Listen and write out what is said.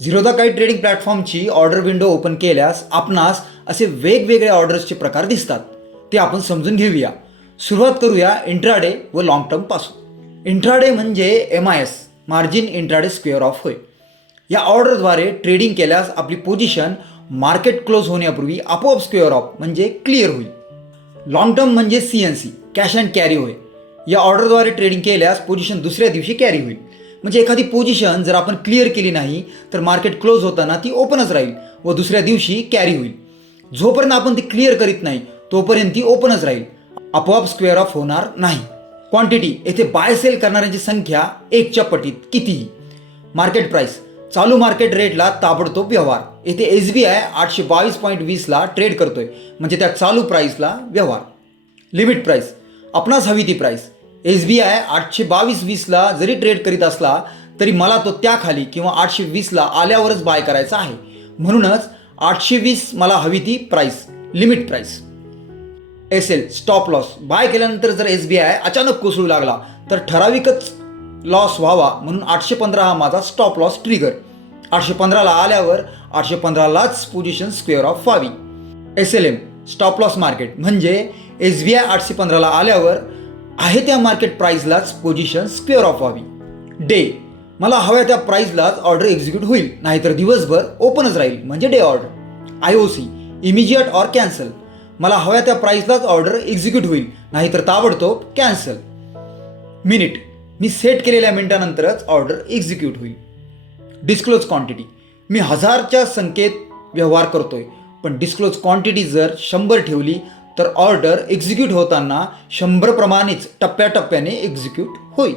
Zerodha Kite trading प्लॅटफॉर्मची order window open केल्यास आपणास असे वेगवेगळे ऑर्डर्सचे प्रकार दिसतात. ते आपण समजून घेऊया. सुरुवात करूया इंट्राडे व लॉंग टर्म पासून. इंट्राडे म्हणजे MIS margin intraday square of होय. या ऑर्डरद्वारे ट्रेडिंग केल्यास आपली पोझिशन मार्केट क्लोज होण्यापूर्वी आपोआप स्क्वेअर ऑफ म्हणजे क्लिअर होईल. लॉंग टर्म म्हणजे CNC कॅश अँड कॅरी होय. या ऑर्डरद्वारे ट्रेडिंग केल्यास पोझिशन दुसऱ्या दिवशी कॅरी होईल. म्हणजे एखादी पोझिशन जर आपण क्लिअर केली नाही तर मार्केट क्लोज होताना ती ओपनच राहील व दुसऱ्या दिवशी कॅरी होईल. जोपर्यंत आपण ती क्लिअर करीत नाही तोपर्यंत ती ओपनच राहील, आपोआप स्क्वेअर ऑफ होणार नाही. क्वांटिटी येथे बाय सेल करणाऱ्यांची संख्या 1च्या पटीत कितीही. मार्केट प्राइस चालू मार्केट रेटला ताबडतोब व्यवहार. येथे SBI 822.20ला ट्रेड करतोय म्हणजे त्या चालू प्राइसला व्यवहार. लिमिट प्राइस आपणास हवी ती प्राइस. SBI 822.20ला जरी ट्रेड करीत असला तरी मला तो त्याखाली किंवा 820ला आल्यावरच बाय करायचा आहे. म्हणूनच 820 मला हवी ती price, limit price. SL stop loss by केल्यानंतर जर SBI अचानक कोसळू लागला तर ठराविकच लॉस व्हावा म्हणून 815 हा माझा स्टॉप लॉस ट्रिगर. 815ला आल्यावर 815लाच पोझिशन स्क्वेअर ऑफ व्हावी. SLM स्टॉप लॉस मार्केट म्हणजे SBI 815ला आल्यावर आहे त्या मार्केट प्राइसलाच पोझिशन स्क्वेअर ऑफ व्हावी. डे मला हव्या त्या प्राइसलाच ऑर्डर एक्झिक्यूट होईल, नाहीतर दिवसभर ओपनच राहील म्हणजे day order. IOC immediate or cancel मला हव्या त्या प्राइसलाच ऑर्डर एक्झिक्यूट होईल, नाहीतर ताबडतोब कॅन्सल. मिनिट मी सेट केलेल्या मिनिटानंतरच ऑर्डर एक्झिक्यूट होईल. डिस्क्लोज क्वांटिटी मी 1000च्या संख्येत व्यवहार करतोय, पण डिस्क्लोज क्वांटिटी जर 100 ठेवली तर ऑर्डर एक्झिक्यूट होताना 100 प्रमाणेच टप्प्याटप्प्याने एक्झिक्यूट होईल.